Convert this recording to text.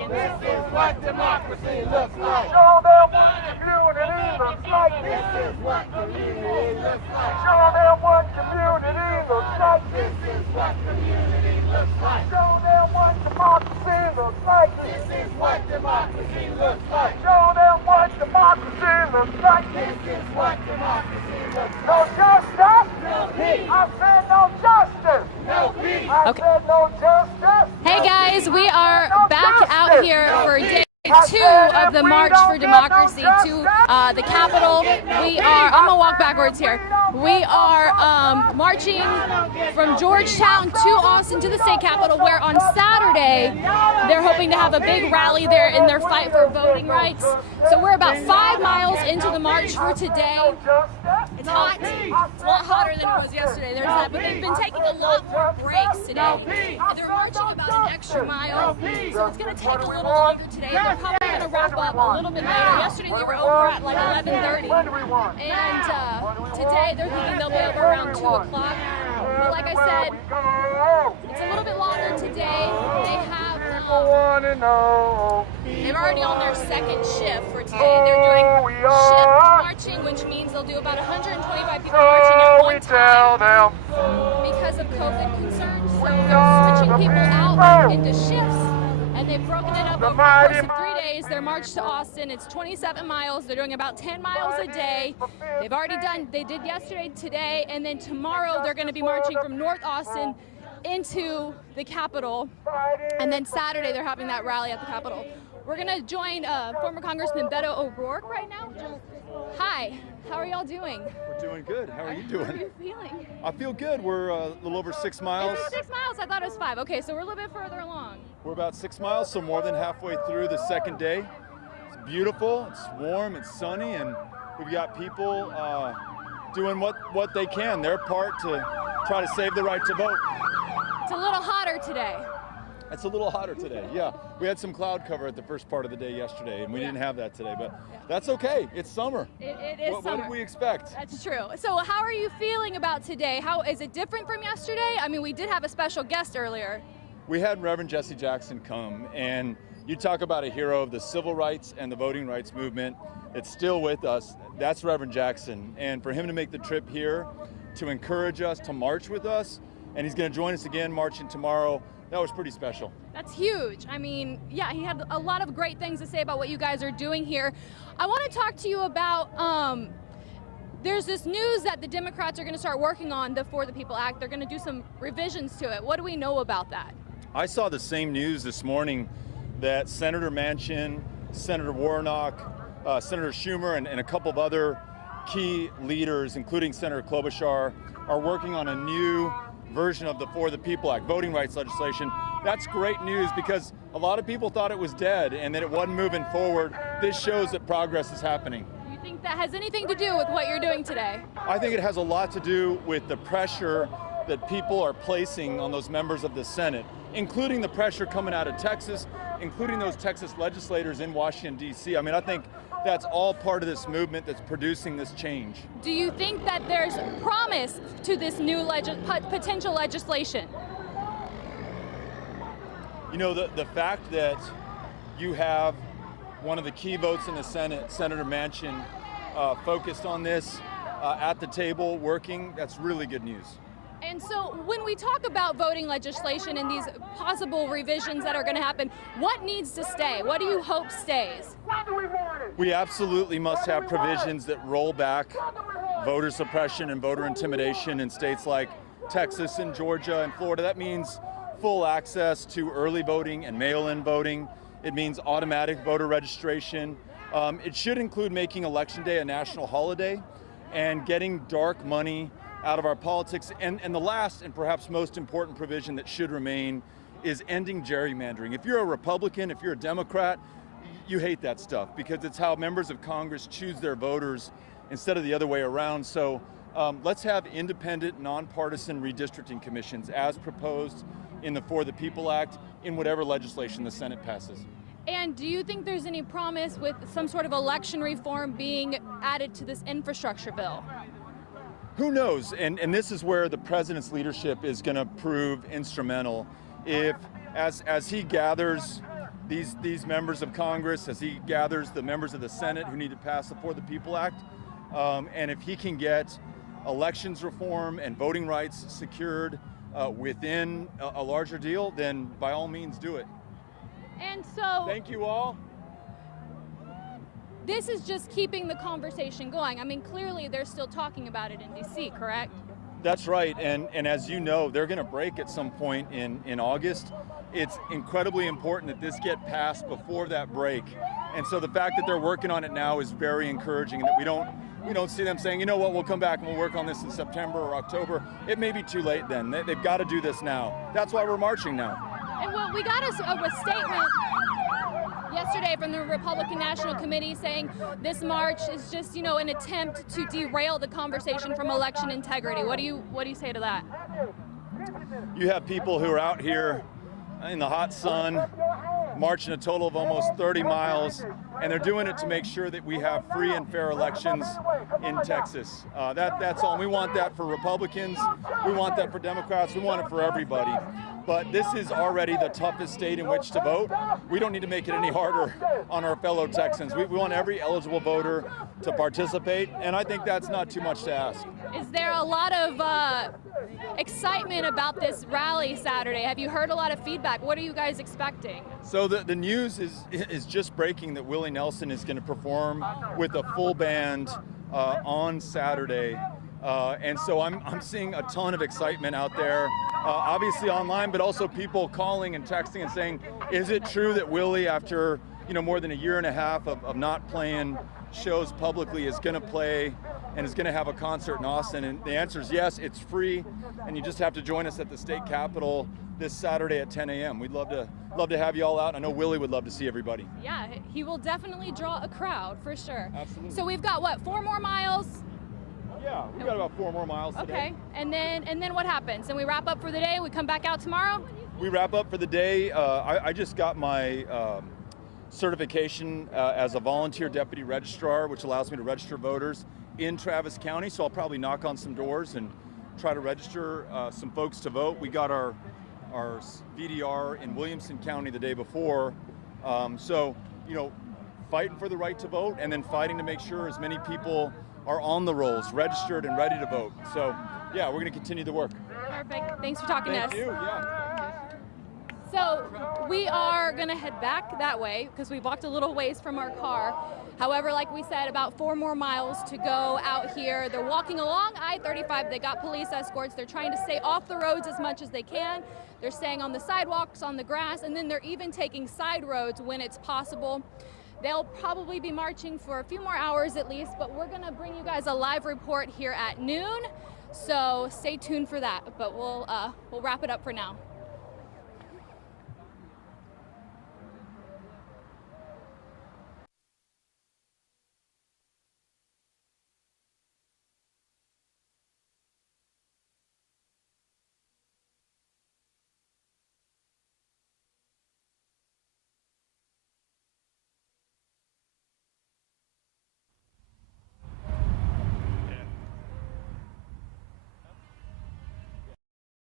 This is what democracy looks like. Show them what community looks like. This is what community looks like. Show them what community looks like. This is what community looks like. Show them what democracy looks like. This is what democracy looks like. Show them what democracy looks like. This is what democracy looks No like. justice. No peace. I said no justice. No peace. I said no justice. Hey guys, we are back out here for day 2 of the March for Democracy to the Capitol. I'm gonna walk backwards here. We are marching from Georgetown to Austin to the state capitol, where on Saturday they're hoping to have a big rally there in their fight for voting rights. So we're about 5 miles into the march for today. It's hot. It's a lot hotter than it was yesterday. There's that, but they've been taking a lot more breaks today. They're marching about an extra mile, so it's going to take a little longer today. They're probably going to wrap up a little bit later. Yesterday they were over at like 11:30, and today they're thinking they'll be over around 2 o'clock. But like I said, it's a little bit longer today. They have they're already on their second shift for today. They're doing shift marching, which means they'll do about 125 people marching at one time because of COVID concerns. So they're switching people out into shifts, and they've broken it up over the course of 3 days. Their march to Austin, it's 27 miles. They're doing about 10 miles a day. They did yesterday, today, and then tomorrow they're going to be marching from North Austin into the Capitol, and then Saturday they're having that rally at the Capitol. We're gonna join former Congressman Beto O'Rourke right now. Hi, how are y'all doing? We're doing good. How are you doing? How are you feeling? I feel good. We're a little over 6 miles. 6 miles? I thought it was 5. Okay, so we're a little bit further along. We're about 6 miles, so more than halfway through the second day. It's beautiful, it's warm, it's sunny, and we've got people doing what they can, their part to try to save the right to vote. It's a little hotter today. It's a little hotter today, yeah. We had some cloud cover at the first part of the day yesterday, and we didn't have that today, but that's okay. It's summer. It is summer. What did we expect? That's true. So how are you feeling about today? How is it different from yesterday? I mean, we did have a special guest earlier. We had Reverend Jesse Jackson come, and you talk about a hero of the civil rights and the voting rights movement. It's still with us. That's Reverend Jackson, and for him to make the trip here to encourage us, to march with us, and he's going to join us again marching tomorrow. That was pretty special. That's huge. I mean, yeah, he had a lot of great things to say about what you guys are doing here. I want to talk to you about, there's this news that the Democrats are going to start working on the For the People Act. They're going to do some revisions to it. What do we know about that? I saw the same news this morning that Senator Manchin, Senator Warnock, Senator Schumer, and a couple of other key leaders, including Senator Klobuchar, are working on a new version of the For the People Act, voting rights legislation. That's great news because a lot of people thought it was dead and that it wasn't moving forward. This shows that progress is happening. You think that has anything to do with what you're doing today? I think it has a lot to do with the pressure that people are placing on those members of the Senate, including the pressure coming out of Texas, including those Texas legislators in Washington, D.C. I mean, I think that's all part of this movement that's producing this change. Do you think that there's promise to this new potential legislation? You know, the fact that you have one of the key votes in the Senate, Senator Manchin, focused on this at the table working, that's really good news. And so when we talk about voting legislation and these possible revisions that are going to happen, what needs to stay? What do you hope stays? We absolutely must have provisions that roll back voter suppression and voter intimidation in states like Texas and Georgia and Florida. That means full access to early voting and mail-in voting. It means automatic voter registration. It should include making Election Day a national holiday and getting dark money out of our politics. And the last and perhaps most important provision that should remain is ending gerrymandering. If you're a Republican, if you're a Democrat, you hate that stuff because it's how members of Congress choose their voters instead of the other way around. So let's have independent, nonpartisan redistricting commissions as proposed in the For the People Act in whatever legislation the Senate passes. And do you think there's any promise with some sort of election reform being added to this infrastructure bill? Who knows? And this is where the president's leadership is going to prove instrumental. If, as he gathers these members of Congress, as he gathers the members of the Senate who need to pass the For the People Act. And if he can get elections reform and voting rights secured within a larger deal, then by all means do it. And so Thank you all. this is just keeping the conversation going. I mean, clearly they're still talking about it in D.C., correct? That's right, and as you know, they're going to break at some point in August. It's incredibly important that this get passed before that break, and so the fact that they're working on it now is very encouraging. And that we don't see them saying, you know what, we'll come back and we'll work on this in September or October. It may be too late then. They've got to do this now. That's why we're marching now. And well, we got a statement yesterday from the Republican National Committee saying this march is just, an attempt to derail the conversation from election integrity. What do you say to that? You have people who are out here in the hot sun, marching a total of almost 30 miles, and they're doing it to make sure that we have free and fair elections in Texas. That's all. We want that for Republicans. We want that for Democrats. We want it for everybody. But this is already the toughest state in which to vote. We don't need to make it any harder on our fellow Texans. We want every eligible voter to participate, and I think that's not too much to ask. Is there a lot of excitement about this rally Saturday? Have you heard a lot of feedback? What are you guys expecting? So the news is just breaking that Willie Nelson is going to perform with a full band on Saturday. And so I'm seeing a ton of excitement out there, obviously online, but also people calling and texting and saying, is it true that Willie, after more than a year and a half of not playing shows publicly, is going to play and is going to have a concert in Austin? And the answer is yes. It's free, and you just have to join us at the state capitol this Saturday at 10 a.m. We'd love to have you all out. I know Willie would love to see everybody. Yeah, he will definitely draw a crowd for sure. Absolutely. So we've got 4 more miles? Yeah, we've got about 4 more miles today. Okay, and then what happens? And we wrap up for the day? We come back out tomorrow? We wrap up for the day. I just got my certification as a volunteer deputy registrar, which allows me to register voters in Travis County. So I'll probably knock on some doors and try to register some folks to vote. We got our VDR in Williamson County the day before. So, fighting for the right to vote, and then fighting to make sure as many people are on the rolls, registered and ready to vote. So, yeah, we're going to continue the work. Perfect. Thanks for talking to us. Thank you. Yeah. So we are going to head back that way because we walked a little ways from our car. However, like we said, about 4 more miles to go out here. They're walking along I-35. They got police escorts. They're trying to stay off the roads as much as they can. They're staying on the sidewalks, on the grass, and then they're even taking side roads when it's possible. They'll probably be marching for a few more hours at least, but we're going to bring you guys a live report here at noon. So stay tuned for that, but we'll wrap it up for now.